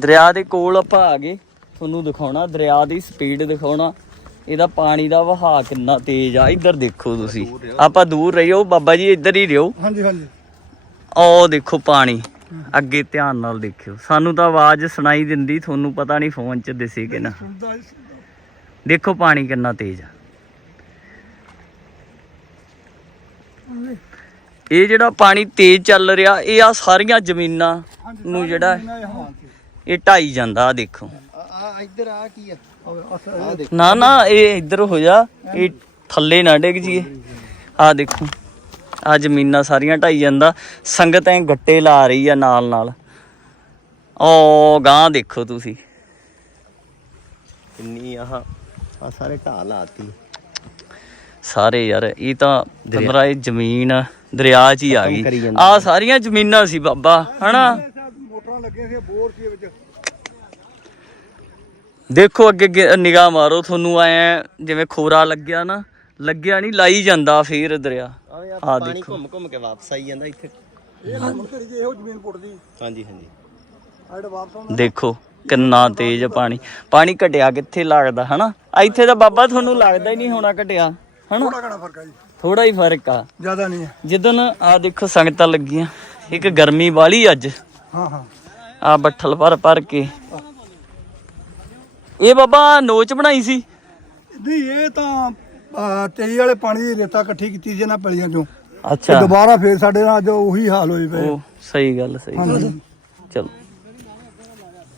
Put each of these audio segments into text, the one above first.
ਦਰਿਆ ਦੇ ਕੋਲ ਆਪਾਂ ਆ ਗਏ। ਤੁਹਾਨੂੰ ਦਿਖਾਉਣਾ ਦਰਿਆ ਦੀ ਸਪੀਡ ਦਿਖਾਉਣਾ। ਇਹਦਾ ਪਾਣੀ ਦਾ ਵਹਾਅ ਕਿੰਨਾ ਤੇਜ਼ ਆ। ਇੱਧਰ ਦੇਖੋ ਤੁਸੀਂ। ਆਪਾਂ ਦੂਰ ਰਹੀਓ ਬਾਬਾ ਜੀ ਇੱਧਰ ਹੀ ਰਿਓ ਹਾਂਜੀ ਹਾਂਜੀ। ਉਹ ਦੇਖੋ ਪਾਣੀ। ਅੱਗੇ ਧਿਆਨ ਨਾਲ ਦੇਖਿਓ। ਸਾਨੂੰ ਤਾਂ ਆਵਾਜ਼ ਸੁਣਾਈ ਦਿੰਦੀ ਤੁਹਾਨੂੰ ਪਤਾ ਨਹੀਂ ਫੋਨ 'ਚ ਦਿਸੇ ਕਿ ਨਾ। ਦੇਖੋ ਪਾਣੀ ਕਿੰਨਾ ਤੇਜ਼ ਆ। ਇਹ ਜਿਹੜਾ ਪਾਣੀ ਤੇਜ਼ ਚੱਲ ਰਿਹਾ ਇਹ ਆ ਸਾਰੀਆਂ ਜ਼ਮੀਨਾਂ ਨੂੰ ਜਿਹੜਾ ਇਹ ਢਾਈ ਜਾਂਦਾ ਆ ਦੇਖੋ। ਆ ਇੱਧਰ ਆ ਕੀ ਆ? ਦੇਖ। ਨਾ ਨਾ ਇਹ ਇੱਧਰ ਹੋ ਜਾ ਇਹ ਥੱਲੇ ਨਾ ਡਿੱਗ ਜੀਏ ਆ ਦੇਖੋ ਆ ਜ਼ਮੀਨਾਂ ਸਾਰੀਆਂ ਢਾਈ ਜਾਂਦਾ ਸੰਗਤ ਐ ਗੱਟੇ ਲਾ ਰਹੀ ਆ ਨਾਲ ਨਾਲ। ਓ ਗਾਂ ਦੇਖੋ ਤੁਸੀਂ। ਕਿੰਨੀ ਆਹ ਆ ਸਾਰੇ ਢਾਹ ਲਾਤੀ। ਸਾਰੇ ਯਾਰ ਇਹ ਤਾਂ ਦਰਿਆ ਇਹ ਜ਼ਮੀਨ ਦਰਿਆ 'ਚ ਹੀ ਆ ਗਈ। ਆ ਸਾਰੀਆਂ ਜ਼ਮੀਨਾਂ ਸੀ ਬਾਬਾ ਹਨਾ? ਮੋਟਰਾਂ ਲੱਗੀਆਂ ਸੀ ਬੋਰ ਸੀ ਵਿੱਚ। ਦੇਖੋ ਅੱਗੇ ਅੱਗੇ ਨਿਗਾਹ ਮਾਰੋ ਤੁਹਾਨੂੰ ਐ ਜਿਵੇਂ ਖੋਰਾ ਲੱਗਿਆ ਨਾ ਲੱਗਿਆ ਨਹੀਂ ਲਾਈ ਜਾਂਦਾ ਫੇਰ ਦਰਿਆ ਆ। ਪਾਣੀ ਦੇਖੋ। ਘੁੰਮ ਘੁੰਮ ਕੇ ਵਾਪਸ ਆਈ ਜਾਂਦਾ ਇੱਥੇ। ਇਹ ਨਾ ਮੁੜ ਕੇ ਜੇ ਇਹੋ ਜ਼ਮੀਨ ਪੁੱਟਦੀ। ਹਾਂਜੀ ਹਾਂਜੀ। ਆ ਜਿਹੜਾ ਵਾਪਸ ਆਉਂਦਾ ਦੇਖੋ ਕਿੰਨਾ ਤੇਜ਼ ਪਾਣੀ। ਪਾਣੀ ਘਟਿਆ ਕਿੱਥੇ ਲੱਗਦਾ ਹਨਾ? ਇੱਥੇ ਤਾਂ ਬਾਬਾ ਤੁਹਾਨੂੰ ਲੱਗਦਾ ਹੀ ਨਹੀਂ ਹੋਣਾ ਘਟਿਆ ਹਨਾ? ਥੋੜਾ ਘਣਾ ਫ਼ਰਕ ਆ ਜੀ। ਥੋੜਾ ਹੀ ਫ਼ਰਕ ਆ। ਜ਼ਿਆਦਾ ਨਹੀਂ ਹੈ ਜਿੱਦਨ ਆ ਦੇਖੋ ਸੰਗਤਾਂ ਲੱਗੀਆਂ ਇੱਕ ਗਰਮੀ ਵਾਲੀ ਅੱਜ। ਹਾਂ ਹਾਂ। ਆ ਬੱਠਲ ਭਰ ਭਰ ਕੇ। ਇਹ ਬਾਬਾ ਨੋਚ ਬਣਾਈ ਸੀ? ਨਹੀਂ ਇਹ ਤਾਂ ਤੇਈ ਵਾਲੇ ਪਾਣੀ ਦੀ ਰੇਤਾ ਇਕੱਠੀ ਕੀਤੀ ਸੀ ਨਾ ਪਲੀਆਂ ਚੋਂ। ਅੱਛਾ। ਦੁਬਾਰਾ ਫੇਰ ਸਾਡੇ ਨਾਲ ਅੱਜ ਉਹੀ ਹਾਲ ਹੋਈ ਪਏ। ਉਹ ਸਹੀ ਗੱਲ ਸਹੀ ਗੱਲ। ਚਲੋ।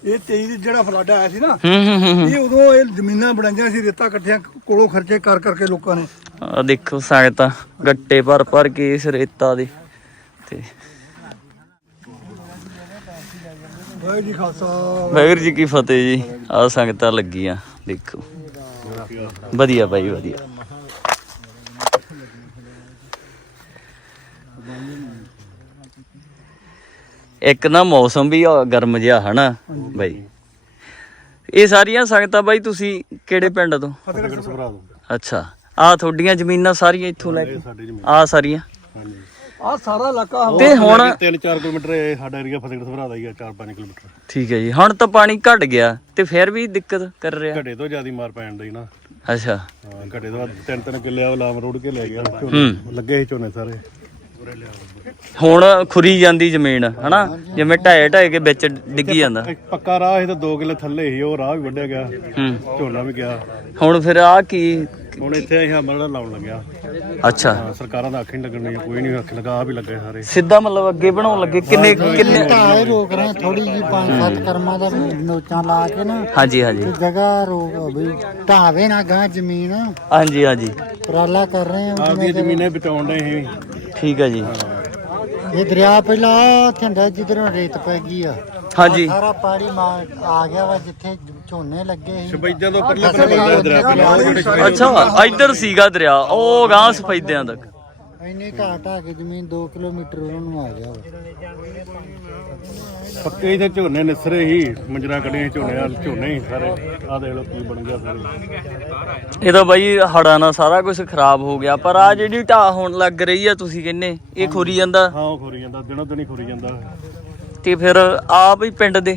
ਇਹ ਤੇਈ ਦੀ ਜਿਹੜਾ ਫਲੱਡ ਆਇਆ ਸੀ ਨਾ ਇਹ ਉਦੋਂ ਇਹ ਜ਼ਮੀਨਾਂ ਬਣਾਈਆਂ ਸੀ ਰੇਤਾ ਇਕੱਠੀਆਂ ਕੋਲੋਂ ਖਰਚੇ ਕਰ ਕਰਕੇ ਲੋਕਾਂ ਨੇ। ਆ ਦੇਖੋ ਸੰਗਤਾਂ ਗੱਟੇ ਭਰ ਭਰ ਕੇ ਇਸ ਰੇਤਾ ਦੇ। ਤੇ ਵਾਹਿਗੁਰੂ ਜੀ ਖਾਲਸਾ ਵਾਹਿਗੁਰੂ ਜੀ ਕੀ ਫਤਿਹ ਜੀ। ਆ ਸੰਗਤਾਂ ਲੱਗੀਆਂ ਦੇਖੋ। ਵਧੀਆ ਬਾਈ ਵਧੀਆ। ਇੱਕ ਨਾ ਮੌਸਮ ਵੀ ਗਰਮ ਜਿਹਾ ਹਨਾ ਬਾਈ? ਇਹ ਸਾਰੀਆਂ ਸੰਗਤਾਂ ਬਾਈ ਤੁਸੀਂ ਕਿਹੜੇ ਪਿੰਡ ਤੋਂ? ਅੱਛਾ। ਆ ਤੁਹਾਡੀਆਂ ਜ਼ਮੀਨਾਂ ਸਾਰੀਆਂ ਇੱਥੋਂ ਲੈ ਕੇ? ਆ ਸਾਰੀਆਂ? ਹਾਂਜੀ। ਆ ਸਾਰਾ ਇਲਾਕਾ ਤੇ ਹੁਣ 3-4 ਕਿਲੋਮੀਟਰ ਇਹ ਸਾਡਾ ਏਰੀਆ ਫਤਿਹਗੜ੍ਹ ਸਭਰਾ ਦਾ ਹੀ ਆ 4-5 ਕਿਲੋਮੀਟਰ। ਠੀਕ ਹੈ ਜੀ ਹੁਣ ਤਾਂ ਪਾਣੀ ਘਟ ਗਿਆ ਤੇ ਫਿਰ ਵੀ ਦਿੱਕਤ ਕਰ ਰਿਹਾ। ਘੜੇ ਤੋਂ ਜ਼ਿਆਦਾ ਮਾਰ ਪੈਣ ਡਈ ਨਾ। ਅੱਛਾ। ਹਾਂ ਘੜੇ ਤੋਂ ਤਿੰਨ ਤਿੰਨ ਕਿੱਲੇ ਆ ਲਾਮ ਰੋਡ ਕੇ ਲੈ ਗਿਆ। ਹੂੰ। ਲੱਗੇ ਸੀ ਝੋਨੇ ਸਾਰੇ। ਹੁਣ ਖੁਰੀ ਜਾਂਦੀ ਜ਼ਮੀਨ ਹਨਾ? ਜਿਵੇਂ ਢਾਏ ਢਾਏ ਕੇ ਵਿੱਚ ਡਿੱਗੀ ਜਾਂਦਾ। ਇੱਕ ਪੱਕਾ ਰਾਹ ਸੀ ਤੇ 2 ਕਿੱਲੇ ਥੱਲੇ ਸੀ ਉਹ ਰਾਹ ਵੀ ਵੱਢਿਆ ਗਿਆ। ਹੂੰ। ਝੋਨਾ ਵੀ ਗਿਆ। ਹੁਣ ਫਿਰ ਆ ਕੀ ਹੁਣ ਇੱਥੇ ਅਸੀਂ ਹਮਲਾ ਲਾਉਣ ਲੱਗਿਆ। ਅੱਛਾ। ਹਾਂ, ਸਰਕਾਰਾਂ ਦਾ ਅੱਖ ਨਹੀਂ ਲੱਗਣੀ ਕੋਈ ਨਹੀਂ ਅੱਖ ਲਗਾ ਆਹ ਵੀ ਲੱਗੇ ਸਾਰੇ। ਸਿੱਧਾ ਮਤਲਬ ਅੱਗੇ ਬਣਾਉਣ ਲੱਗੇ ਕਿੰਨੇ ਕਿੰਨੇ ਢਾਏ ਰੋਕ ਰਹੇ ਥੋੜੀ ਜੀ ਪੰਜ ਸੱਤ ਕਰਮਾਂ ਦਾ ਨੋਚਾਂ ਲਾ ਕੇ ਨਾ ਹਾਂਜੀ ਹਾਂਜੀ। ਜਗ੍ਹਾ ਰੋਕ ਵੀ ਢਾਵੇ ਨਾ ਗਾਂ ਜ਼ਮੀਨ। ਹਾਂਜੀ ਹਾਂਜੀ। ਉਪਰਾਲਾ ਕਰ ਰਹੇ ਹਾਂ ਆਪਦੀ ਜ਼ਮੀਨੇ ਬਚਾਉਣ ਦੇ ਸੀ। ਠੀਕ ਹੈ ਜੀ। ਇਹ ਦਰਿਆ ਪਹਿਲਾਂ ਝੰਡਾ ਜਿੱਧਰੋਂ ਰੇਤ ਪੈ ਗਈ ਆ ਹਾਂਜੀ। ਸਾਰਾ ਪਾਣੀ ਆ ਗਿਆ ਵਾ ਜਿੱਥੇ ਝੋਨੇ ਲੱਗੇ ਸੀ। ਸ਼ਬੈਜਾਂ ਤੋਂ ਪਰਲੇ ਬੰਨੇ ਵੱਜਦਾ ਦਰਿਆ ਪਹਿਲਾਂ ਉਹ ਜਿਹੜੇ ਅੱਛਾ ਇੱਧਰ ਸੀਗਾ ਦਰਿਆ ਉਹ ਗਾਂ ਸਫੈਦਿਆਂ ਤੱਕ। ਇੰਨੀ ਘਾਟ ਆ ਕੇ ਜ਼ਮੀਨ 2 ਕਿਲੋਮੀਟਰ ਉਹਨਾਂ ਨੂੰ ਆ ਗਿਆ ਵਾ ਪੱਕੇ ਇੱਥੇ ਝੋਨੇ ਨਿਸਰੇ ਸੀ ਮੰਜਰਾ ਕੱਢੀਆਂ ਝੋਨੇ ਆ ਝੋਨੇ ਹੀ ਸਾਰੇ ਆਹ ਦੇਖ ਲਓ ਕੀ ਬਣ ਗਿਆ ਸਾਰੇ। ਇਹ ਤਾਂ ਬਾਈ ਹੜਾ ਨਾਲ ਸਾਰਾ ਕੁਝ ਖਰਾਬ ਹੋ ਗਿਆ ਪਰ ਆ ਜਿਹੜੀ ਢਾਹ ਹੋਣ ਲੱਗ ਰਹੀ ਆ ਤੁਸੀਂ ਕਹਿੰਨੇ ਇਹ ਖੁਰੀ ਜਾਂਦਾ? ਹਾਂ ਉਹ ਖੁਰੀ ਜਾਂਦਾ ਦਿਨੋਂ ਦਿਨ ਹੀ ਖੁਰੀ ਜਾਂਦਾ। ਤੇ ਫਿਰ ਆਪ ਹੀ ਪਿੰਡ ਦੇ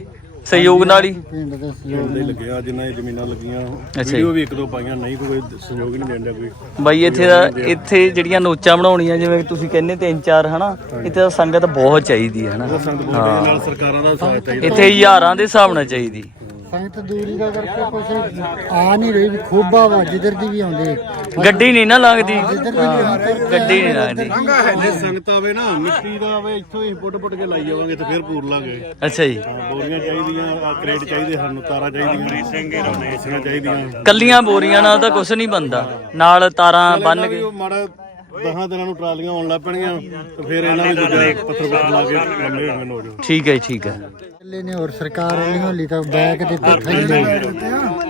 ਸਹਿਯੋਗ ਨਾਲ ਹੀ? ਪਿੰਡ ਦੇ ਦੇ ਲੱਗਿਆ ਜਿੰਨਾ ਇਹ ਜ਼ਮੀਨਾਂ ਲੱਗੀਆਂ ਜੀ। ਵੀਡੀਓ ਵੀ ਇੱਕ ਦੋ ਪਾਈਆਂ ਨਹੀਂ ਕੋਈ ਸਹਿਯੋਗ ਹੀ ਨਹੀਂ ਦਿੰਦਾ ਕੋਈ। ਬਾਈ ਇੱਥੇ ਦਾ ਇੱਥੇ ਜਿਹੜੀਆਂ ਨੋਚਾਂ ਬਣਾਉਣੀਆਂ ਜਿਵੇਂ ਤੁਸੀਂ ਕਹਿੰਦੇ ਤਿੰਨ ਚਾਰ ਹਨਾ ਇੱਥੇ ਤਾਂ ਸੰਗਤ ਬਹੁਤ ਚਾਹੀਦੀ ਹੈ ਹਨਾ। ਸੰਗਤ ਬੋਲਦੇ ਨਾਲ ਸਰਕਾਰਾਂ ਦਾ ਸਾਥ ਚਾਹੀਦਾ। ਇੱਥੇ ਹਜ਼ਾਰਾਂ ਦੇ ਹਿਸਾਬ ਨਾਲ ਚਾਹੀਦੀ। ਸੰਗਤ ਦੂਰੀ ਦਾ ਕਰਕੇ ਕੁਛ ਆ ਨਹੀਂ ਰਹੀ ਵੀ ਖੋਬਾ ਵਾ ਜਿੱਧਰ ਦੀ ਵੀ ਆਉਂਦੇ। ਗੱਡੀ ਨਹੀਂ ਨਾ ਲੰਘਦੀ ਜਿੱਧਰ ਦੀ ਵੀ ਆਉਂਦੇ। ਗੱਡੀ ਨਹੀਂ ਲੰਘਦੀ ਜੇ ਸੰਗਤ ਆਵੇ ਨਾ ਮਿੱਟੀ ਦਾ ਆਵੇ ਇੱਥੋਂ ਹੀ ਪੁੱਟ ਪੁੱਟ ਕੇ ਲਾਈ ਜਾਵਾਂਗੇ ਤੇ ਫਿਰ ਪੂਰ ਲਾਂਗੇ। ਅੱਛਾ ਜੀ। ਬੋਰੀਆਂ ਚਾਹੀਦੀਆਂ ਆ ਕ੍ਰੇਟ ਚਾਹੀਦੇ ਸਾਨੂੰ ਤਾਰਾਂ ਚਾਹੀਦੀਆਂ। ਸਿੰਘੇ ਰੌਣੇ। ਚਾਹੀਦੀਆਂ। ਕੱਲੀਆਂ ਬੋਰੀਆਂ ਨਾਲ ਤਾਂ ਕੁਝ ਨਹੀਂ ਬੰਦਾ ਨਾਲ ਤਾਰਾਂ ਬੰਨ ਕੇ ਮਾੜਾ ਦਹਾਂ ਦਿਨਾਂ ਨੂੰ ਟਰਾਲੀਆਂ ਆਉਣ ਲੱਗ ਪੈਣਗੀਆਂ ਤੇ ਫਿਰ ਇਹਨਾਂ ਵੀ ਦੂਜਾ ਪੱਥਰ ਪੱਥਰ ਲਾ ਕੇ ਲੰਮੇ ਹੋਣ ਹੋ ਜਾਓ ਠੀਕ ਹੈ ਠੀਕ ਹੈ। ਚੱਲੇ ਨੇ ਹੋਰ ਸਰਕਾਰ ਵਾਲੀ ਹੋਲੀ ਤਾਂ ਬੈਗ ਦੇ ਤੇ ਥੱਲੇ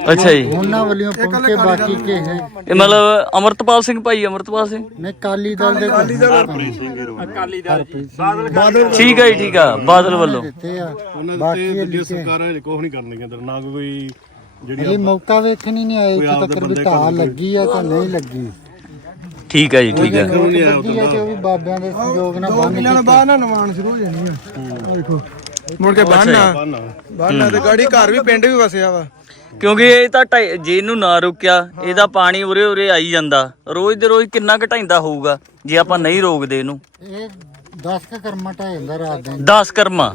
ਅੱਛਾ ਜੀ। ਉਹਨਾਂ ਵੱਲੋਂ ਪਹੁੰਚ ਕੇ ਬਾਕੀ ਕਿਸੇ ਇਹ ਮਤਲਬ ਅਮਰਤਪਾਲ ਸਿੰਘ ਭਾਈ ਅਮਰਤਪਾਲ ਸਿੰਘ? ਨੇ ਕਾਲੀ ਦਲ ਦੇ ਕਾਲੀ। ਦਲ ਠੀਕ ਹੈ ਜੀ ਠੀਕ ਆ। ਬਾਦਲ ਵੱਲੋਂ। ਦਿੱਤੇ ਆ। ਤੇ ਦੂਜੀਆਂ ਸਰਕਾਰਾਂ ਹਜੇ ਕੁਛ ਨਹੀਂ ਕਰਨਗੀਆਂ ਅੰਦਰ ਨਾ ਕੋਈ ਜਿਹੜੀ ਇਹ ਮੌਕਾ ਵੇਖਣ ਹੀ ਨਹੀਂ ਆਇਆ ਇੱਥੇ ਤੱਕ ਵੀ ਢਾਹ ਲੱਗੀ ਆ ਤਾਂ ਨਹੀਂ ਲੱਗੀ। ਠੀਕ ਹੈ ਜੀ ਠੀਕ ਹੈ ਲੱਗੀ ਆ ਤੇ ਉਹ ਵੀ ਬਾਬਿਆਂ ਦੇ ਸਹਿਯੋਗ ਨਾਲ ਬੰਨ ਕਿੱਲਿਆਂ ਬਾਅਦ ਨਾ ਨਿਵਾਣ ਸ਼ੁਰੂ ਹੋ ਜਾਣੀ ਆ। ਆ ਦੇਖੋ। ਮੁੜ ਕੇ ਬੰਨਣਾ ਬੰਨ ਬੰਨਣਾ ਤੇ ਗਾੜੀ ਘਰ ਵੀ ਪਿੰਡ ਵੀ ਵਸਿਆ ਵਾ। ਕਿਉਂਕਿ ਇਹ ਤਾਂ ਜੇ ਇਹਨੂੰ ਨਾ ਰੁਕਿਆ ਇਹਦਾ ਪਾਣੀ ਉਰੇ ਉਰੇ ਆਈ ਜਾਂਦਾ। ਰੋਜ਼ ਦੇ ਰੋਜ਼ ਕਿੰਨਾ ਘਟਾਈਂਦਾ ਹੋਊਗਾ ਜੇ ਆਪਾਂ ਨਹੀਂ ਰੋਕਦੇ ਇਹਨੂੰ? ਇਹ 10 ਕ ਕਰਮਾ ਹੁੰਦਾ ਰਾਤ ਦੇ 10 ਕਰਮਾ?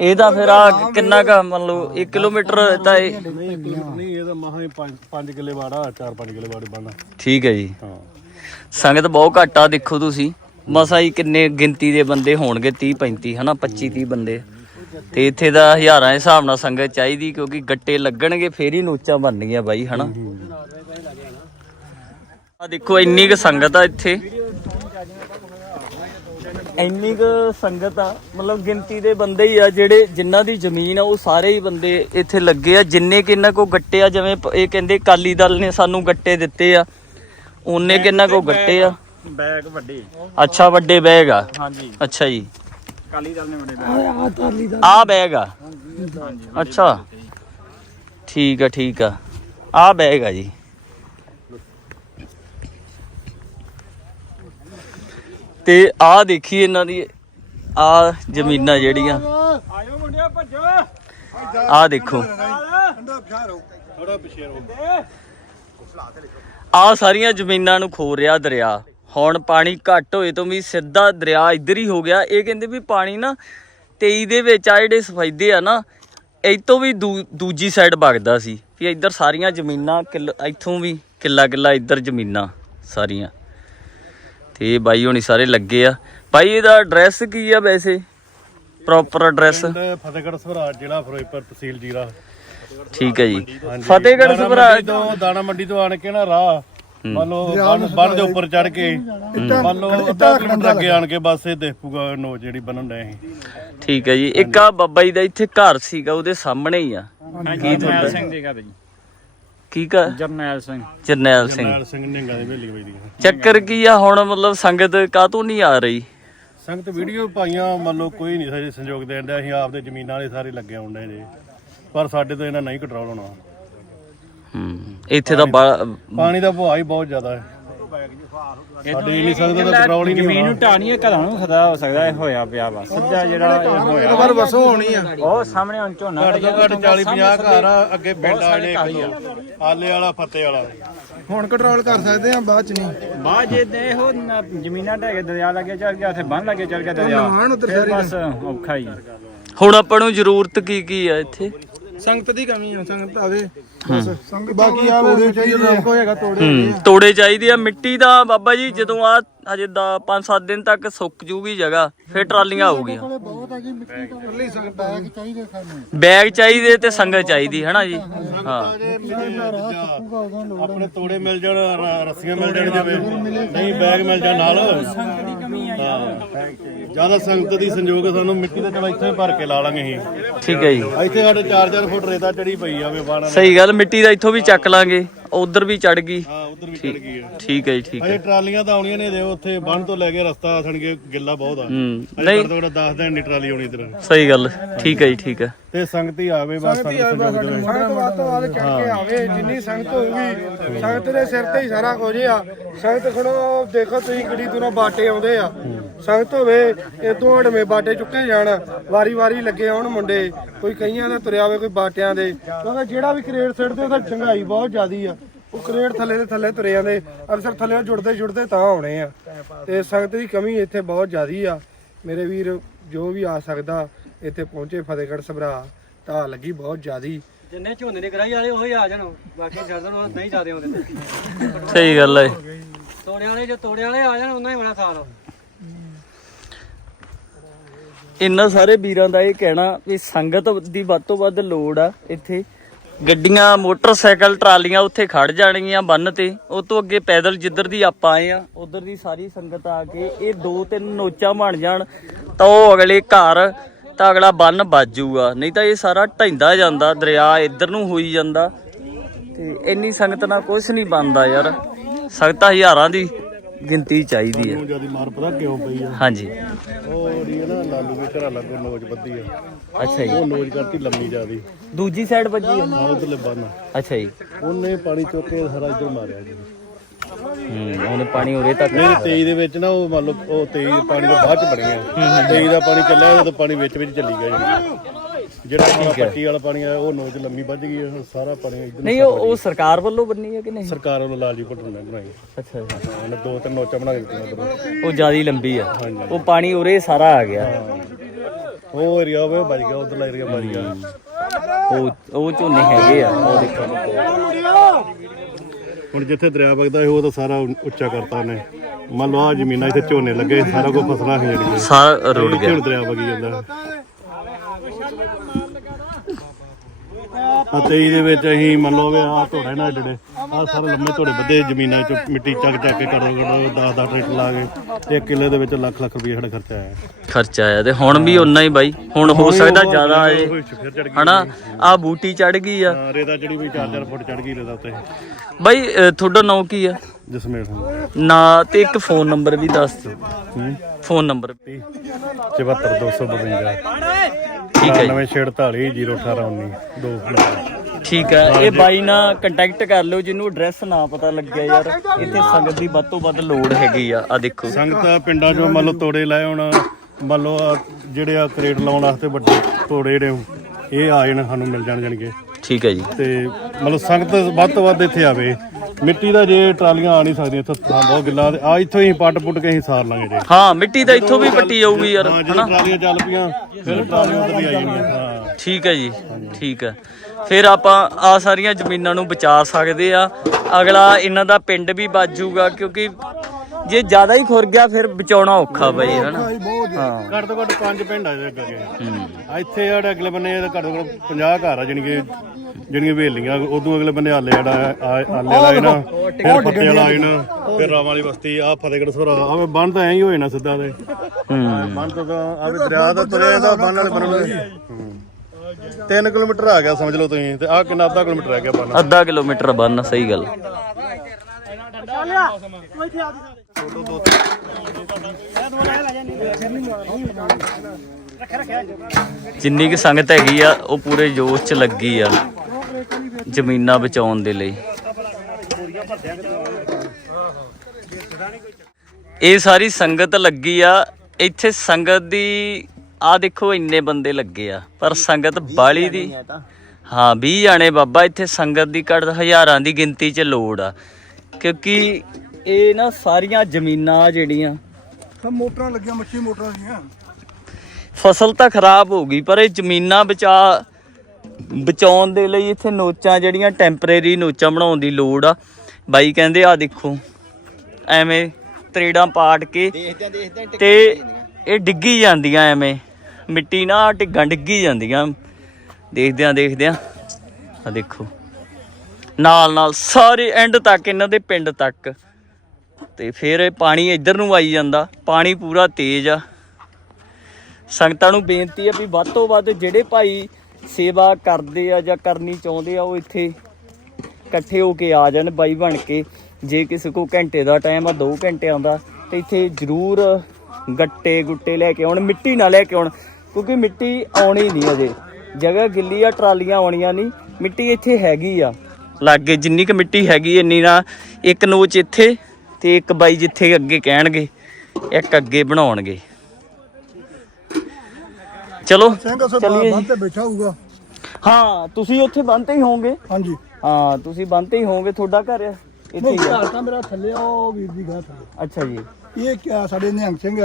ਇਹਦਾ ਫਿਰ ਆ ਕਿੰਨਾ ਕਾ ਮੰਨ ਲਓ 1 ਕਿਲੋਮੀਟਰ ਤਾਂ ਇਹ ਨਹੀਂ ਇਹ ਤਾਂ ਮਹਾ 5 5 ਕਿੱਲੇ ਵਾੜਾ 4 5 ਕਿੱਲੇ ਵਾੜੇ ਬੰਨ ਠੀਕ ਹੈ ਜੀ। ਹਾਂ। ਸੰਗਤ ਬਹੁਤ ਘੱਟ ਆ ਦੇਖੋ ਤੁਸੀਂ। ਮਸਾ ਹੀ ਕਿੰਨੇ ਗਿਣਤੀ ਦੇ ਬੰਦੇ ਹੋਣਗੇ 30 35 ਹਨਾ 25 30 ਬੰਦੇ। ਤੇ ਇੱਥੇ ਦਾ ਹਜ਼ਾਰਾਂ ਦੇ ਹਿਸਾਬ ਨਾਲ ਸੰਗਤ ਚਾਹੀਦੀ ਕਿਉਂਕਿ ਗੱਟੇ ਲੱਗਣਗੇ ਫੇਰ ਹੀ ਨੋਚਾਂ ਬਣਨਗੀਆਂ ਬਾਈ ਹਨਾ। ਆ ਦੇਖੋ ਇੰਨੀ ਕੁ ਸੰਗਤ ਆ ਇੱਥੇ। ਇੰਨੀ ਕੁ ਸੰਗਤ ਆ ਮਤਲਬ ਗਿਣਤੀ ਦੇ ਬੰਦੇ ਹੀ ਆ ਜਿਹੜੇ ਜਿਨ੍ਹਾਂ ਦੀ ਜ਼ਮੀਨ ਆ ਉਹ ਸਾਰੇ ਹੀ ਬੰਦੇ ਇੱਥੇ ਲੱਗੇ ਆ ਜਿੰਨੇ ਕਿ ਇਹਨਾਂ ਕੋ ਗੱਟੇ ਆ ਜਿਵੇਂ ਇਹ ਕਹਿੰਦੇ ਕਾਲੀ ਦਲ ਨੇ ਸਾਨੂੰ ਗੱਟੇ ਦਿੱਤੇ ਆ ਉਹਨੇ ਕਿੰਨਾ ਕੋ ਗੱਟੇ ਆ। ਬੈਗ ਵੱਡੇ। ਅੱਛਾ ਵੱਡੇ ਬੈਗ ਆ। ਹਾਂਜੀ। ਅੱਛਾ ਜੀ। ਕਾਲੀ ਦਲ ਨੇ ਵੱਡੇ ਆ ਬੈਗ ਆ। ਅੱਛਾ। ਠੀਕ ਆ ਠੀਕ ਆ। ਆ ਬੈਗ ਆ ਜੀ। ਤੇ ਆ ਦੇਖੀ ਇਹਨਾਂ ਦੀ ਆ ਜ਼ਮੀਨਾਂ ਜਿਹੜੀਆਂ। ਆਇਓ ਮੁੰਡਿਆ ਭੱਜੋ। ਆ ਦੇਖੋ। ਥੋੜਾ ਪਿਛੇ ਰਹੋ ਆ ਸਾਰੀਆਂ ਜ਼ਮੀਨਾਂ ਨੂੰ ਖੋ ਰਿਹਾ ਦਰਿਆ। ਹੁਣ ਪਾਣੀ ਘੱਟ ਹੋਏ ਤੋਂ ਵੀ ਸਿੱਧਾ ਦਰਿਆ ਇੱਧਰ ਹੀ ਹੋ ਗਿਆ। ਇਹ ਕਹਿੰਦੇ ਵੀ ਪਾਣੀ ਨਾ 23 ਦੇ ਵਿੱਚ ਆ ਜਿਹੜੇ ਸਫੈਦੇ ਆ ਨਾ ਇਤੋਂ ਵੀ ਦੂਜੀ ਸਾਈਡ ਵਗਦਾ ਸੀ। ਵੀ ਇੱਧਰ ਸਾਰੀਆਂ ਜ਼ਮੀਨਾਂ ਕਿੱਲ- ਇੱਥੋਂ ਵੀ ਕਿੱਲਾ ਕਿੱਲਾ ਇੱਧਰ ਜ਼ਮੀਨਾਂ ਸਾਰੀਆਂ। ਤੇ ਬਾਈ ਹੋਣੀ ਸਾਰੇ ਲੱਗੇ ਆ। ਬਾਈ ਇਹਦਾ ਐਡਰੈਸ ਕੀ ਆ ਵੈਸੇ? ਪ੍ਰੋਪਰ ਐਡਰੈਸ ਫਤਿਹਗੜ੍ਹ ਸਵਰਾਜ ਜ਼ਿਲ੍ਹਾ ਫਿਰੋਜ਼ਪੁਰ ਤਹਿਸੀਲ ਜੀਰਾ। ਠੀਕ ਹੈ ਜੀ। ਫਤਿਹਗੜ੍ਹ ਮੰਡੀ ਤੋਂ ਦਾਣਾ ਮੰਡੀ ਤੋਂ ਆਣ ਕੇ ਨਾ ਰਾਹ ਮੰਨ ਲਓ ਬੰਨ ਬੰਨ ਦੇ ਉੱਪਰ ਚੜ ਕੇ ਮੰਨ ਲਓ ਅੱਧਾ ਕਿਲੋਮੀਟਰ ਅੱਗੇ ਆਣ ਕੇ ਬਸ ਇਹ ਦੇਖੂਗਾ ਨੋ ਜਿਹੜੀ ਬਣਨ ਡਏ ਸੀ ਠੀਕ ਹੈ ਜੀ। ਇੱਕ ਆ ਬਾਬਾ ਜੀ ਦਾ ਇੱਥੇ ਘਰ ਸੀਗਾ ਉਹਦੇ ਸਾਹਮਣੇ ਹੀ ਆ। ਕੀ ਤੁਹਾਡਾ? ਸਿੰਘ ਜੀ ਕਹਦੇ ਜੀ। ਕੀ ਕਾ ਜਰਨੈਲ ਸਿੰਘ। ਜਰਨੈਲ ਸਿੰਘ। ਨਾਲ ਸਿੰਘ ਨਿੰਗਾ ਦੀ ਵੇਲੀ ਵੇਲੀ ਚੱਕਰ ਕੀ ਆ ਹੁਣ ਮਤਲਬ ਸੰਗਤ ਕਾਤੋਂ ਨਹੀਂ ਆ ਰਹੀ? ਸੰਗਤ ਵੀਡੀਓ ਪਾਈਆਂ ਮੰਨ ਲਓ ਕੋਈ ਨਹੀਂ ਸਾਡੇ ਸੰਯੋਗ ਦੇਣ ਡਿਆ ਅਸੀਂ ਆਪਦੇ ਜ਼ਮੀਨਾਂ ਵਾਲੇ ਸਾਰੇ ਲੱਗੇ ਆਉਂਦੇ ਜੇ। ਪਰ ਸਾਡੇ ਤੋਂ ਇਹਨਾਂ ਨਹੀਂ ਕੰਟਰੋਲ ਹੋਣਾ। ਹੂੰ ਇੱਥੇ ਤਾਂ ਬਾ- ਪਾਣੀ ਦਾ ਵਹਾਅ ਹੀ ਬਹੁਤ ਜ਼ਿਆਦਾ ਹੈ। ਸਾਡੇ ਇੰਨੀ ਸੰਗਤ ਦਾ ਕੰਟਰੋਲ ਹੀ ਨਹੀਂ ਜ਼ਮੀਨ ਨੂੰ ਹੋਣਾ ਢਾਣੀ ਘਰਾਂ ਨੂੰ ਖਦਾ ਹੋ ਸਕਦਾ ਇਹ ਹੋਇਆ ਪਿਆ ਵਾ। ਸਿੱਧਾ ਜਿਹੜਾ ਇਹ ਹੋਇਆ। ਪਰ ਵਸੋਂ ਹੋਣੀ ਆ। ਉਹ ਸਾਹਮਣੇ ਹੁਣ ਝੋਨਾ ਘੱਟ ਤੋਂ ਘੱਟ 40 50 ਘਰ ਆ ਅੱਗੇ ਪਿੰਡ ਵਾਲੇ ਆਲੇ ਵਾਲਾ ਫੱਤੇ ਵਾਲਾ। ਹੁਣ ਕੰਟਰੋਲ ਕਰ ਸਕਦੇ ਆ ਬਾਅਦ ਚ ਨਹੀਂ। ਬਾਅਦ ਜੇ ਦੇ ਇਹੋ ਨ- ਜ਼ਮੀਨਾਂ ਢਹਿ ਕੇ ਦਰਿਆ ਲੱਗੇ ਚੜ ਗਿਆ ਉੱਥੇ ਬੰਨ ਲੱਗੇ ਚੜ ਗਿਆ ਦਰਿਆ। ਫਿਰ ਬਸ ਔਖਾ ਹੀ ਹੁਣ ਆਪਾਂ ਨੂੰ ਜ਼ਰੂਰਤ ਕੀ ਕੀ ਆ ਇੱਥੇ? ਸੰਗਤ ਦੀ ਕਮੀ ਆ ਸੰਗਤ ਆਵੇ। ਬਾਕੀ ਆ ਤੋੜੇ ਚਾਹੀਦੇ ਆ। ਹੋਏਗਾ ਤੋੜੇ। ਹੂੰ ਤੋੜੇ ਚਾਹੀਦੇ ਆ। ਮਿੱਟੀ ਦਾ ਬਾਬਾ ਜੀ ਜਦੋਂ ਆ ਹਜੇ ਦਾ 5-7 ਦਿਨ ਤੱਕ ਸੁੱਕ ਜੂਗੀ ਜਗ੍ਹਾ ਫਿਰ ਟਰਾਲੀਆਂ ਆਉਗੀਆਂ ਬਹੁਤ ਹੈਗੀ ਮਿੱਟੀ ਦਾ ਕੱਲੀ ਸੰਗਤ ਬੈਗ ਚਾਹੀਦੇ ਸਾਨੂੰ। ਬੈਗ ਚਾਹੀਦੇ ਤੇ ਸੰਗਤ ਚਾਹੀਦੀ ਹੈ। ਨਾ ਜੀ ਹਾਂ ਆਪਣੇ ਤੋੜੇ ਮਿਲ ਜਾਣ ਰ- ਰੱਸੀਆਂ ਮਿਲ ਜਾਣ ਜਿਵੇਂ। ਨਹੀਂ ਬੈਗ ਮਿਲ ਜਾਣ ਨਾਲ। ਜ਼ਿਆਦਾ ਸੰਗਤ ਦੀ ਸੰਯੋਗ ਸਾਨੂੰ ਮਿੱਟੀ ਦਾ ਚਲਾ ਇੱਥੇ ਭਰ ਕੇ ਲਾ ਲਾਂਗੇ ਅਸੀਂ। ਠੀਕ ਹੈ ਜੀ। ਇੱਥੇ ਸਾਡੇ 4-4 ਫੁੱਟ ਰੇਤਾ ਚੜੀ ਪਈ ਆਵੇ ਬਾਣਾ ਸਹੀ ਗੱਲ ਮਿੱਟੀ ਦਾ ਇੱਥੋਂ ਵੀ ਚੱਕ ਲਾਂਗੇ। ਉਧਰ ਵੀ ਚੜ ਗਈ। ਹਾਂ ਉਧਰ ਵੀ ਚੜ ਗਈ ਹੈ ਠੀਕ ਹੈ ਜੀ ਠੀਕ ਅਜੇ ਹੈ। ਟਰਾਲੀਆਂ ਤਾਂ ਆਉਣੀਆਂ ਨੇ ਦੇ ਉੱਥੇ ਬੰਨ ਤੋਂ ਲੈ ਕੇ ਰਸਤਾ ਆਸਣਗੇ ਗਿੱਲਾ ਬਹੁਤ ਆ। ਹੂੰ ਨਹੀਂ। ਘੱਟ 10 ਦਿਨ ਦੀ ਟਰਾਲੀ ਆਉਣੀ ਇਧਰ ਸਹੀ ਗੱਲ ਠੀਕ ਹੈ ਜੀ ਠੀਕ ਹੈ। ਤੇ ਸੰਗਤ ਹੀ ਆਵੇ ਬਸ ਸੰਗਤ ਸੰਯੋਗ ਦੇਵੇ ਸੰਗਤ ਵੱਧ ਤੋਂ ਵੱਧ ਚੜ ਕੇ ਆਵੇ ਜਿੰਨੀ ਸੰਗਤ ਹੋਊਗੀ ਸੰਗਤ ਦੇ ਸਿਰ ਤੇ ਹੀ ਸਾਰਾ ਕੁਝ ਆ। ਸੰਗਤ ਖੜੋ ਦੇਖੋ ਤੁਸੀਂ ਕਿਹੜੀ ਦੂਰੋਂ ਬਾਟੇ ਆਉਂਦੇ ਆ। ਸੰਗਤ ਹੋਵੇ ਇਦੋਂ ਹੜਵੇਂ ਬਾਟੇ ਚੁੱਕੇ ਜਾਣ ਵਾਰੀ ਵਾਰੀ ਲੱਗੇ ਆਉਣ ਮੁੰਡੇ। ਕੋਈ ਕਈਆਂ ਦਾ ਤੁਰਿਆ ਹੋਵੇ ਕੋਈ ਬਾਟਿਆਂ ਦੇ। ਕਿਉਂਕਿ ਜਿਹੜਾ ਵੀ ਕਰੇਟ ਸਿੱਟਦੇ ਉਹਦਾ ਚੰਗਾਈ ਬਹੁਤ ਜ਼ਿਆਦੀ ਆ। ਉਹ ਕਰੇਟ ਥੱਲੇ ਦੇ ਥੱਲੇ ਤੁਰੇ ਜਾਂਦੇ। ਅਕਸਰ ਥੱਲੇ ਜੁੜਦੇ ਜੁੜਦੇ ਤਾਂ ਆਉਣੇ ਆ। ਤੇ ਸੰਗਤ ਦੀ ਕਮੀ ਇੱਥੇ ਬਹੁਤ ਜ਼ਿਆਦੀ ਆ। ਮੇਰੇ ਵੀਰ ਜੋ ਵੀ ਆ ਸਕਦਾ ਇੱਥੇ ਪਹੁੰਚੇ ਫਤਿਹਗੜ੍ਹ ਸਭਰਾ। ਢਾਹ ਲੱਗੀ ਬਹੁਤ ਜ਼ਿਆਦੀ। ਜਿੰਨੇ ਝੋਨੇ ਦੀ ਗਰਾਈ ਵਾਲੇ ਉਹੀ ਆ ਜਾਣ। ਬਾਕੀ ਦੇਣ ਉਹ ਨਹੀਂ ਜਾਦੇ ਆਉਂਦੇ। ਸਹੀ ਗੱਲ ਹੈ ਤੋੜੇ ਵਾਲੇ ਜੋ ਤੋੜੇ ਵਾਲੇ ਆ ਜਾਣ ਉਹਨਾਂ ਹੀ ਬੜਾ ਸਾਰ ਇੰਨਾ ਸਾਰੇ ਵੀਰਾਂ ਦਾ ਇਹ ਕਹਿਣਾ ਵੀ ਸੰਗਤ ਦੀ ਵੱਧ ਤੋਂ ਵੱਧ ਲੋੜ ਆ ਇੱਥੇ। ਗੱਡੀਆਂ, ਮੋਟਰਸਾਈਕਲ, ਟਰਾਲੀਆਂ ਉੱਥੇ ਖੜ ਜਾਣਗੀਆਂ ਬੰਨ ਤੇ। ਉਹ ਤੋਂ ਅੱਗੇ ਪੈਦਲ ਜਿੱਧਰ ਦੀ ਆਪਾਂ ਆਏ ਆ, ਉਧਰ ਦੀ ਸਾਰੀ ਸੰਗਤ ਆ ਕੇ ਇਹ ਦੋ ਤਿੰਨ ਨੋਚਾਂ ਬਣ ਜਾਣ ਤਾਂ ਉਹ ਅਗਲੇ ਘਰ, ਤਾਂ ਅਗਲਾ ਬੰਨ ਬਾਜੂਗਾ ਨਹੀਂ ਤਾਂ ਇਹ ਸਾਰਾ ਢੈਂਦਾ ਜਾਂਦਾ, ਦਰਿਆ ਇੱਧਰ ਨੂੰ ਹੋਈ ਜਾਂਦਾ। ਤੇ ਇੰਨੀ ਸੰਗਤ ਨਾਲ ਕੁਝ ਨਹੀਂ ਬਣਦਾ ਯਾਰ। ਸੰਗਤਾਂ ਹਜ਼ਾਰਾਂ ਦੀ। ਗਿਣਤੀ ਚਾਹੀਦੀ ਹੈ। ਬਹੁਤ ਜ਼ਿਆਦਾ ਮਾਰ ਪਤਾ ਕਿਉਂ ਪਈ ਆ? ਹਾਂਜੀ। ਉਹ ਜਿਹੜੀ ਹੈ ਨਾ ਲਾਲੂ ਦੇ ਘਰਾਂ ਲੱਗੋ ਨੋਜ ਬੱਦੀ ਆ। ਅੱਛਾ ਜੀ। ਉਹ ਨੋਜ ਕਰਤੀ ਲੰਮੀ ਜਿਆਦੀ। ਦੂਜੀ ਸਾਈਡ ਵੱਜੀ ਹੈ ਆ ਉਧਰਲੇ ਬੰਨ। ਅੱਛਾ ਜੀ। ਉਹਨੇ ਪਾਣੀ ਚੁੱਕ ਕੇ ਸਾਰਾ ਇੱਧਰ ਮਾਰਿਆ ਜੀ। ਹੂੰ ਉਹਨੇ ਪਾਣੀ ਉਰੇ ਤੱਕ ਨਹੀਂ 23 ਦੇ ਵਿੱਚ ਨਾ ਉਹ ਮੰਨ ਲਓ ਉਹ 23 ਪਾਣੀ ਦਾ ਬਾਅਦ ਚ ਬਣਿਆ 23 ਦਾ ਪਾਣੀ ਚੱਲਿਆ ਉਦੋਂ ਪਾਣੀ ਵਿੱਚ ਵਿੱਚ ਚੱਲੀ ਗਿਆ ਜੀ। ਜਿਹੜਾ ਆਪਣਾ ਪੱਟੀ ਵਾਲਾ ਪਾਣੀ ਆ ਉਹ ਨੋਚ ਲੰਮੀ ਵੱਜ ਗਈ ਹੈ, ਸਾਰਾ ਪਾਣੀ ਇੱਧਰ ਨੂੰ ਨਹੀਂ ਉਹ ਉਹ ਸਰਕਾਰ ਵੱਲੋਂ ਬੰਨੀ ਹੈ ਕਿ ਨਹੀਂ? ਸਰਕਾਰ ਵੱਲੋਂ ਭਟੂਰ ਨੇ ਬਣਾਈ ਅੱਛਾ ਅੱਛਾ ਉਹਨੇ ਦੋ ਤਿੰਨ ਨੋਚਾਂ ਬਣਾ ਕੇ ਦਿੱਤੀਆਂ ਉੱਧਰੋਂ। ਉਹ ਜ਼ਿਆਦਾ ਲੰਬੀ ਆ। ਉਹ ਪਾਣੀ ਉਰੇ ਸਾਰਾ ਆ ਗਿਆ। ਉਹ ਏਰੀਆ ਉਹ ਵੱਜ ਗਿਆ ਉਧਰਲਾ ਏਰੀਆ ਵੱਜ ਗਿਆ। ਉਹ ਉਹ ਝੋਨੇ ਹੈਗੇ ਆ ਉਹ ਦੇਖੋ। ਹੁਣ ਜਿੱਥੇ ਦਰਿਆ ਵਗਦਾ ਸੀ ਉਹ ਤਾਂ ਸਾਰਾ ਉੱਚਾ ਕਰਤਾ ਉਹਨੇ। ਮੰਨ ਲਓ ਆ ਜ਼ਮੀਨਾਂ ਇੱਥੇ ਝੋਨੇ ਲੱਗੇ ਸਾਰਾ ਕੁਝ ਫਸਲਾਂ ਹੋ ਜਾਣਗੀਆਂ ਸਾਰਾ ਰੁੜ ਇੱਥੇ ਗਿਆ। ਹੁਣ ਦਰਿਆ ਵਗੀ ਜਾਂਦਾ। ਆ 23 ਦੇ ਵਿੱਚ ਅਸੀਂ ਮੰਨ ਲਓ ਵੀ ਆ ਧੋੜੇ ਨਾ ਜਿਹੜੇ ਆ ਸਾਰੇ ਲੰਮੇ ਧੋੜੇ ਵੱਧੇ ਜ਼ਮੀਨਾਂ ਚੋਂ ਮਿੱਟੀ ਚੱਕ ਚੱਕ ਕੇ ਕਰੋ ਕਰੋ 10 10 ਟਰੈਕਟਰ ਲਾ ਕੇ ਤੇ ਇੱਕ ਕਿੱਲੇ ਦੇ ਵਿੱਚ ਲੱਖ ਲੱਖ ਰੁਪਏ ਸਾਡਾ ਖਰਚਾ ਆਇਆ। ਖਰਚਾ ਆਇਆ ਤੇ ਹੁਣ ਵੀ ਉਨਾ ਹੀ ਬਾਈ ਹੁਣ ਹੋ ਸਕਦਾ ਜ਼ਿਆਦਾ ਆਏ। ਫਿਰ ਚੜ ਗਈ ਹਨਾ? ਆ ਬੂਟੀ ਚੜ ਗਈ ਆ। ਹਾਂ, ਰੇਤਾ ਜਿਹੜੀ ਵੀ 4-4 ਫੁੱਟ ਚੜ ਗਈ ਰੇਤਾ ਉੱਤੇ। ਬਾਈ ਅ, ਤੁਹਾਡਾ ਨਾਮ ਕੀ ਆ? ਜਸਮੇਰ ਸਿੰਘ। ਨਾਂ ਤੇ ਇੱਕ ਫੋਨ ਨੰਬਰ ਵੀ ਦੱਸ ਦਿਓ। ਫੋਨ ਨੰਬਰ 74252 ਠੀਕ ਹੈ ਜੀ। 9648 ਦੋ ਠੀਕ ਹੈ ਇਹ ਬਾਈ ਨਾਲ ਕੰਟੈਕਟ ਕਰ ਲਿਓ ਜਿਹਨੂੰ ਐਡਰੈਸ ਨਾ ਪਤਾ ਲੱਗਿਆ ਯਾਰ। ਇੱਥੇ ਸੰਗਤ ਦੀ ਵੱਧ ਤੋਂ ਵੱਧ ਲੋੜ ਹੈਗੀ ਆ ਆ ਦੇਖੋ। ਸੰਗਤਾਂ ਪਿੰਡਾਂ 'ਚੋਂ ਮੰਨ ਲਓ ਤੋੜੇ ਲਾਏ ਹੁਣ ਮੰਨ ਲਓ ਆਹ ਜਿਹੜੇ ਆ ਕਰੇਟ ਲਾਉਣ ਵਾਸਤੇ ਵੱਡੇ ਤੋੜੇ ਜਿਹੜੇ ਇਹ ਆ ਜਾਣ ਸਾਨੂੰ ਮਿਲ ਜਾਣ ਜਾਣਗੇ। ਠੀਕ ਹੈ ਜੀ। ਤੇ ਮਤਲਬ ਸੰਗਤ ਵੱਧ ਤੋਂ ਵੱਧ ਇੱਥੇ ਆਵੇ। ਮਿੱਟੀ ਦਾ ਜੇ ਟਰਾਲੀਆਂ ਆ ਨਹੀਂ ਸਕਦੀਆਂ ਇੱਥੇ ਥਾਂ ਬਹੁਤ ਗਿੱਲਾ ਤੇ ਆ ਇੱਥੋਂ ਹੀ ਪੱਟ ਪੁੱਟ ਕੇ ਅਸੀਂ ਸਾਰ ਲਾਂਗੇ ਜੇ। ਹਾਂ ਮਿੱਟੀ ਤਾਂ ਇੱਥੋਂ ਵੀ ਪੱਟੀ ਜਾਊਗੀ ਯਾਰ ਹਾਂ ਜਦੋਂ ਟਰਾਲੀਆਂ ਚੱਲ ਪਈਆਂ ਫਿਰ ਟਰਾਲੀਆਂ ਉੱਤੇ ਵੀ ਆ ਜਾਣਗੀਆਂ ਹਾਂ। ਠੀਕ ਹੈ ਜੀ ਠੀਕ ਹੈ। ਫਿਰ ਆਪਾਂ ਆ ਸਾਰੀਆਂ ਜ਼ਮੀਨਾਂ ਨੂੰ ਬਚਾ ਸਕਦੇ ਆ। ਅਗਲਾ ਇਹਨਾਂ ਦਾ ਪਿੰਡ ਵੀ ਬਾਜੂਗਾ ਕਿਉਂਕਿ ਜੇ ਜ਼ਿਆਦਾ ਹੀ ਖੁਰ ਗਿਆ ਫਿਰ ਬਚਾਉਣਾ ਔਖਾ ਬਈ ਹਨਾ? ਹਾਂ ਘੱਟ ਤੋਂ ਘੱਟ ਪੰਜ ਪਿੰਡ ਆ ਜਿਹੜੇ ਅੱਗੇ ਆ ਇੱਥੇ ਜਿਹੜੇ ਅਗਲੇ ਬੰਨੇ ਇਹਦੇ ਘੱਟ ਤੋਂ ਘੱਟ 50 ਘਰ ਆ ਜਾਣਗੇ ਜਿਹੜੀਆਂ ਵੇਲੀਆਂ। ਉਦੋਂ ਅਗਲੇ ਬੰਨੇ ਆਲੇ ਜਿਹੜਾ ਆ- ਆਲੇ ਵਾਲਾ ਨਾ ਫਿਰ ਪੱਤੇ ਵਾਲਾ ਆਏ ਨਾ ਫਿਰ ਰਾਵਾਂ ਵਾਲੀ ਬਸਤੀ ਆ ਫਤਿਹਗੜ੍ਹ ਸਭਰਾ ਆਵੇ ਬੰਨ ਤਾਂ ਐਂ ਹੀ ਹੋਏ ਨਾ ਸਿੱਧਾ ਤੇ। ਹੂੰ। ਬੰਨ ਤੋਂ ਆਵੇ ਦਰਿਆ ਦਾ ਤੁਰਿਆ ਦਾ ਬੰਨ ਵਾਲੇ ਬੰਨ ਨੂੰ। 3 ਕਿਲੋਮੀਟਰ ਆ ਗਿਆ ਸਮਝ ਲਓ ਤੁਸੀਂ ਤੇ ਆ ਕਿੰਨਾ ਅੱਧਾ ਕਿਲੋਮੀਟਰ ਰਹਿ ਗਿਆ ਬੰਨ। ਅੱਧਾ ਕਿਲੋਮੀਟਰ ਬੰਨ ਸਹੀ ਗੱਲ। ਜਿੰਨੀ ਕਿ ਸੰਗਤ ਹੈਗੀ ਆ ਉਹ ਪੂਰੇ ਜੋਸ਼ 'ਚ ਲੱਗੀ ਆ ਜ਼ਮੀਨਾਂ ਬਚਾਉਣ ਦੇ ਲਈ। ਇਹ ਸਾਰੀ ਸੰਗਤ ਲੱਗੀ ਆ। ਇੱਥੇ ਸੰਗਤ ਦੀ ਆ ਦੇਖੋ ਇੰਨੇ ਬੰਦੇ ਲੱਗੇ ਆ ਪਰ ਸੰਗਤ ਬਾਲੀ ਦੀ। ਹਾਂ 20 ਜਾਣੇ ਬਾਬਾ ਇੱਥੇ ਸੰਗਤ ਦੀ ਘੱਟ ਹਜ਼ਾਰਾਂ ਦੀ ਗਿਣਤੀ 'ਚ ਲੋੜ ਆ। ਕਿਉਂਕਿ ਇਹ ਨਾ ਸਾਰੀਆਂ ਜ਼ਮੀਨਾਂ ਜਿਹੜੀਆਂ ਸਭ ਮੋਟਰਾਂ ਲੱਗੀਆਂ ਮੱਛੀ ਮੋਟਰਾਂ ਦੀਆਂ ਫਸਲ ਤਾਂ ਖਰਾਬ ਹੋ ਗਈ ਪਰ ਇਹ ਜ਼ਮੀਨਾਂ ਬਚਾ ਬਚਾਉਣ ਦੇ ਲਈ ਇੱਥੇ ਨੋਚਾਂ ਜਿਹੜੀਆਂ ਟੈਂਪਰੇਰੀ ਨੋਚਾਂ ਬਣਾਉਣ ਦੀ ਲੋੜ ਆ। ਬਾਈ ਕਹਿੰਦੇ ਆ ਦੇਖੋ ਐਵੇਂ ਤਰੇੜਾਂ ਪਾੜ ਕੇ ਤੇ ਇਹ ਡਿੱਗੀ ਜਾਂਦੀਆਂ ਐਵੇਂ। ਮਿੱਟੀ ਨਾ ਢਿੱਗਾਂ ਡਿੱਗੀ ਜਾਂਦੀਆਂ। ਦੇਖਦਿਆਂ ਦੇਖਦਿਆਂ ਆ। ਦੇਖੋ। ਨਾਲ ਨਾਲ ਸਾਰੇ ਐਂਡ ਤੱਕ ਇਹਨਾਂ ਦੇ ਪਿੰਡ ਤੱਕ। ਤੇ ਫਿਰ ਇਹ ਪਾਣੀ ਇੱਧਰ ਨੂੰ ਆਈ ਜਾਂਦਾ, ਪਾਣੀ ਪੂਰਾ ਤੇਜ਼ ਆ। ਸੰਗਤਾਂ ਨੂੰ ਬੇਨਤੀ ਆ ਵੀ ਵੱਧ ਤੋਂ ਵੱਧ ਜਿਹੜੇ ਭਾਈ ਸੇਵਾ ਕਰਦੇ ਆ ਜਾਂ ਕਰਨੀ ਚਾਹੁੰਦੇ ਆ, ਉਹ ਇੱਥੇ ਇਕੱਠੇ ਹੋ ਕੇ ਆ ਜਾਣ, ਬਾਈ ਬਣ ਕੇ। ਜੇ ਕਿਸੇ ਕੋ ਘੰਟੇ ਦਾ ਟਾਈਮ ਆ 2 ਘੰਟਿਆਂ ਦਾ, ਤੇ ਇੱਥੇ ਜ਼ਰੂਰ ਗੱਟੇ ਗੁੱਟੇ ਲੈ ਕੇ ਆਉਣ, ਮਿੱਟੀ ਨਾ ਲੈ ਕੇ ਆਉਣ, ਕਿਉਂਕਿ ਮਿੱਟੀ ਆਉਣੀ ਨਹੀਂ ਅਜੇ। ਜਗ੍ਹਾ ਗਿੱਲੀ ਆ, ਟਰਾਲੀਆਂ ਆਉਣੀਆਂ ਨਹੀਂ, ਮਿੱਟੀ ਇੱਥੇ ਹੈਗੀ ਆ। ਲਾਗੇ ਜਿੰਨੀ ਕੁ ਮਿੱਟੀ ਹੈਗੀ, ਇੰਨੀ ਨਾ ਇੱਕ ਨੋਚ ਇੱਥੇ ਤੇ ਇੱਕ ਬਾਈ ਜਿੱਥੇ ਅੱਗੇ ਕਹਿਣਗੇ ਇੱਕ ਅੱਗੇ ਬਣਾਉਣਗੇ। ਚਲੋ ਚੱਲੀਏ ਜੀ। ਤੇ ਬੈਠਾ ਹੋਊਗਾ। ਹਾਂ ਤੁਸੀਂ ਉੱਥੇ ਬੰਨਤੇ ਹੀ ਹੋਵੋਗੇ? ਹਾਂਜੀ। ਹਾਂ ਤੁਸੀਂ ਬੰਨਤੇ ਹੀ ਹੋਵੋਗੇ ਤੁਹਾਡਾ ਘਰ ਆ ਇੱਥੇ ਹੀ ਆ। ਘਰ ਤਾਂ ਮੇਰਾ ਥੱਲੇ ਆ, ਉਹ ਵੀਰ ਦੀ ਘਰ ਅੱਛਾ ਜੀ। ਇਹ ਕਿਆ ਸਾਡੇ ਨਿਹੰਗ ਸਿੰਘ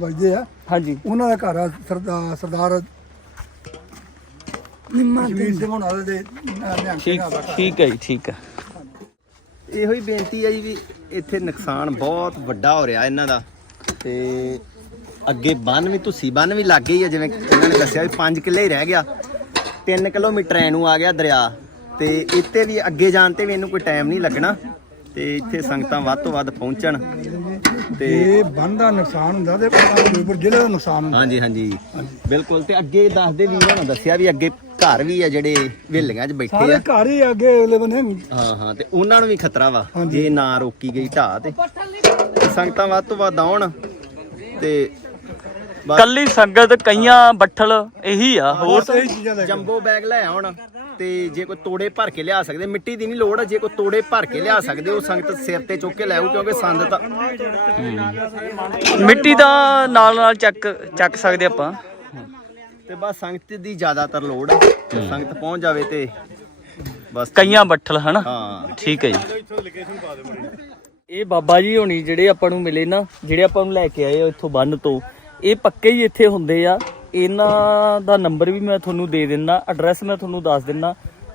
ਵਜਦੇ ਆ। ਹਾਂਜੀ। ਉਹਨਾਂ ਦਾ ਘਰ ਆ ਸਰਦਾਰ ਸਰਦਾਰ ਨਿੰਮਾ ਸਿੰਘ ਉਹਨਾਂ ਦੇ ਨਿਹੰਗ ਠੀਕ ਸਿੰਘਾਂ ਠੀਕ ਹੈ ਜੀ ਠੀਕ ਹੈ। ਇਹੋ ਹੀ ਬੇਨਤੀ ਹੈ ਜੀ ਵੀ ਇੱਥੇ ਨੁਕਸਾਨ ਬਹੁਤ ਵੱਡਾ ਹੋ ਰਿਹਾ ਇਹਨਾਂ ਦਾ। ਤੇ ਅੱਗੇ ਬੰਨ ਵੀ ਤੁਸੀਂ ਬੰਨ ਵੀ ਲੱਗ ਗਈ ਹੈ ਜਿਵੇਂ ਇਹਨਾਂ ਨੇ ਦੱਸਿਆ ਵੀ 5 ਕਿੱਲੇ ਹੀ ਰਹਿ ਗਿਆ। 3 ਕਿਲੋਮੀਟਰ ਐਨੂੰ ਆ ਗਿਆ ਦਰਿਆ। ਤੇ ਇੱਥੇ ਵੀ ਅੱਗੇ ਜਾਣ ਤੇ ਵੀ ਇਹਨੂੰ ਕੋਈ ਟਾਈਮ ਨਹੀਂ ਲੱਗਣਾ। ਤੇ ਇੱਥੇ ਸੰਗਤਾਂ ਵੱਧ ਤੋਂ ਵੱਧ ਪਹੁੰਚਣ। ਤੇ ਇਹ ਬੰਨ ਦਾ ਨੁਕਸਾਨ ਹੁੰਦਾ ਤੇ ਫਿਰੋਜ਼ਪੁਰ ਜ਼ਿਲ੍ਹੇ ਦਾ ਨੁਕਸਾਨ ਹੁੰਦਾ। ਹਾਂਜੀ ਹਾਂਜੀ। ਬਿਲਕੁਲ। ਤੇ ਅੱਗੇ ਦੱਸਦੇ ਵੀਰਾਂ ਨੇ ਦੱਸਿਆ ਵੀ ਅੱਗੇ ਘਰ ਵੀ ਆ ਜਿਹੜੇ ਵੇਲੀਆਂ 'ਚ ਬੈਠੇ ਸਾਰੇ ਆ। ਘਰ ਹੀ ਅੱਗੇ ਅਗਲੇ ਬੰਨੇ ਹਾਂ ਹਾਂ ਤੇ ਉਹਨਾਂ ਨੂੰ ਵੀ ਖਤਰਾ ਵਾ ਜੇ ਨਾ ਰੋਕੀ ਗਈ ਢਾਹ ਤੇ। ਸੰਗਤਾਂ ਵੱਧ ਤੋਂ ਵੱਧ ਆਉਣ ਤੇ ਕੱਲੀ ਸੰਗਤ ਕਈਆਂ ਬੱਠਲ ਇਹੀ ਆ ਹੋਰ ਜੰਬੋ ਬੈਗ ਲੈ ਆਉਣ ਤੇ ਜੇ ਕੋਈ ਤੋੜੇ ਭਰ ਕੇ ਲਿਆ ਸਕਦੇ ਮਿੱਟੀ ਦੀ ਨਹੀਂ ਲੋੜ ਜੇ ਕੋਈ ਤੋੜੇ ਭਰ ਕੇ ਲਿਆ ਸਕਦੇ ਉਹ ਸੰਗਤ ਸਿਰ ਤੇ ਚੁੱਕ ਕੇ ਲੈ ਆਊ ਕਿਉਂਕਿ ਸੰਦ ਤਾਂ ਮਿੱਟੀ ਦਾ ਨਾਲ ਨਾਲ ਚੱਕ ਚੱਕ ਸਕਦੇ ਆਪਾਂ। ਤੇ ਬਸ ਸੰਗਤ ਦੀ ਜ਼ਿਆਦਾਤਰ ਲੋੜ ਆ ਤੇ ਸੰਗਤ ਪਹੁੰਚ ਜਾਵੇ ਤੇ ਬਸ ਕਈਆਂ ਬੱਠਲ ਹਨਾ? ਹਾਂ। ਠੀਕ ਹੈ ਜੀ। ਇਹ ਬਾਬਾ ਜੀ ਹੋਣੀ ਜਿਹੜੇ ਆਪਾਂ ਨੂੰ ਮਿਲੇ ਨਾ ਜਿਹੜੇ ਆਪਾਂ ਨੂੰ ਲੈ ਕੇ ਆਏ ਆ ਇੱਥੋਂ ਬੰਨ ਤੋਂ ਇਹ ਪੱਕੇ ਹੀ ਇੱਥੇ ਹੁੰਦੇ ਆ। ਇਹਨਾਂ ਦਾ ਨੰਬਰ ਵੀ ਮੈਂ ਤੁਹਾਨੂੰ ਦੇ ਦਿੰਦਾ ਐਡਰੈਸ ਮੈਂ ਤੁਹਾਨੂੰ ਦੱਸ ਦਿੰਦਾ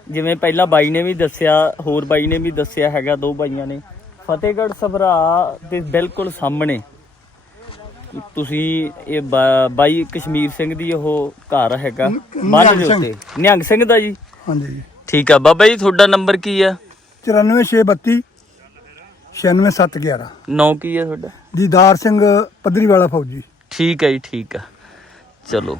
ਜਿਵੇਂ ਪਹਿਲਾਂ ਬਾਈ ਨੇ ਵੀ ਦੱਸਿਆ ਹੋਰ ਬਾਈ ਨੇ ਵੀ ਦੱਸਿਆ ਹੈਗਾ ਦੋ ਬਾਈਆਂ ਨੇ। ਫਤਿਹਗੜ੍ਹ ਸਭਰਾ ਦੇ ਬਿਲਕੁਲ ਸਾਹਮਣੇ। ਤੁਸੀਂ ਇਹ ਬਾ- ਬਾਈ ਕਸ਼ਮੀਰ ਸਿੰਘ ਦੀ ਉਹ ਘਰ ਹੈਗਾ ਬੰਨ ਦੇ ਉੱਤੇ। ਨਿਹੰਗ ਸਿੰਘ ਦਾ ਜੀ? ਹਾਂਜੀ ਠੀਕ ਆ ਬਾਬਾ ਜੀ ਤੁਹਾਡਾ ਨੰਬਰ ਕੀ ਆ? 94632 96711 ਨੌ ਕੀ ਆ ਤੁਹਾਡਾ? ਦੀਦਾਰ ਸਿੰਘ ਪੱਧਰੀ ਵਾਲਾ ਫੌਜੀ। ਠੀਕ ਹੈ ਜੀ ਠੀਕ ਆ। ਚਲੋ।